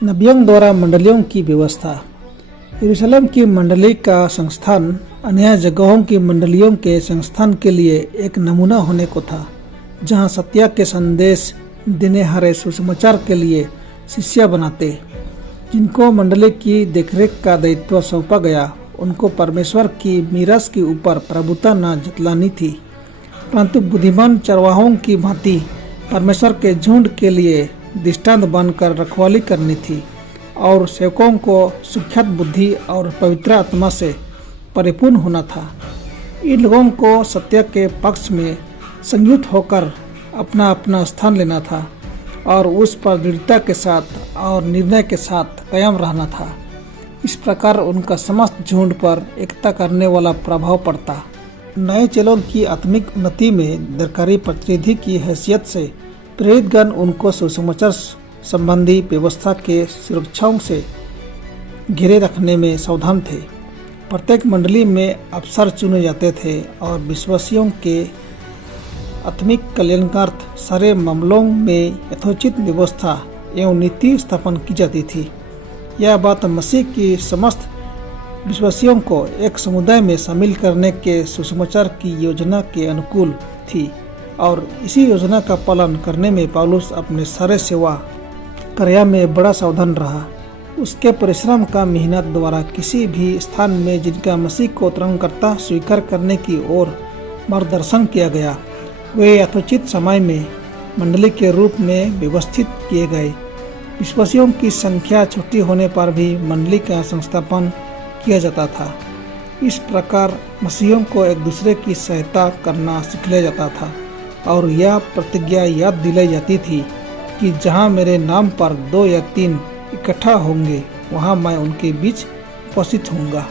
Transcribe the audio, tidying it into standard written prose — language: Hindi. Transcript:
नबियों द्वारा मंडलियों की व्यवस्था। यरूशलेम की मंडली का संस्थान अन्य जगहों की मंडलियों के संस्थान के लिए एक नमूना होने को था, जहां सत्य के संदेश देने हारे सुसमाचार के लिए शिष्य बनाते। जिनको मंडली की देखरेख का दायित्व सौंपा गया, उनको परमेश्वर की मीरास के ऊपर प्रभुता न जतलानी थी, परंतु बुद्धिमान चरवाहों की भांति परमेश्वर के झुंड के लिए दृष्टांत बनकर रखवाली करनी थी और सेवकों को सुख्यात बुद्धि और पवित्र आत्मा से परिपूर्ण होना था। इन लोगों को सत्य के पक्ष में संयुक्त होकर अपना अपना स्थान लेना था और उस पर दृढ़ता के साथ और निर्णय के साथ कायम रहना था। इस प्रकार उनका समस्त झुंड पर एकता करने वाला प्रभाव पड़ता। नए चेलों की आत्मिक उन्नति में दरकारी प्रतिनिधि की हैसियत से प्रेरितगण उनको सुसमाचार संबंधी व्यवस्था के सुरक्षाओं से घेरे रखने में सावधान थे। प्रत्येक मंडली में अफसर चुने जाते थे और विश्वासियों के आत्मिक कल्याणार्थ सारे मामलों में यथोचित व्यवस्था एवं नीति स्थापन की जाती थी। यह बात मसीह की समस्त विश्वासियों को एक समुदाय में शामिल करने के सुसमाचार की योजना के अनुकूल थी और इसी योजना का पालन करने में पौलुस अपने सारे सेवा कार्य में बड़ा सावधान रहा। उसके परिश्रम का मेहनत द्वारा किसी भी स्थान में जिनका मसीह को त्राणकर्ता स्वीकार करने की ओर मार्गदर्शन किया गया, वे यथोचित समय में मंडली के रूप में व्यवस्थित किए गए। विश्वासियों की संख्या छोटी होने पर भी मंडली का संस्थापन किया जाता था। इस प्रकार मसीहियों को एक दूसरे की सहायता करना सिखाया जाता था और यह प्रतिज्ञा याद दिलाई जाती थी कि जहाँ मेरे नाम पर 2 या 3 इकट्ठा होंगे, वहाँ मैं उनके बीच उपस्थित होऊंगा।